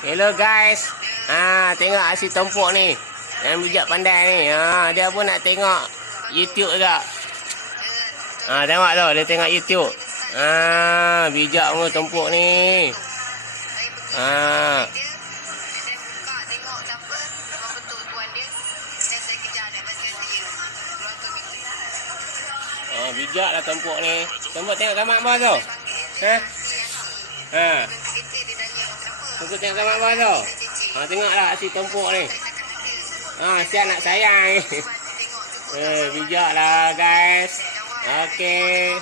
Hello guys. Tengok si Tompok ni. Yang bijak pandai ni. Dia pun nak tengok YouTube juga. Tengok tu, dia tengok YouTube. Bijak pun Tompok ni. Bijak lah Tompok ni. Tompok tengok gambar bawah tu. Tompok tengok gambar bawah tu. Tengoklah si Tompok ni. Si anak sayang ni. Bijak lah guys. Okay.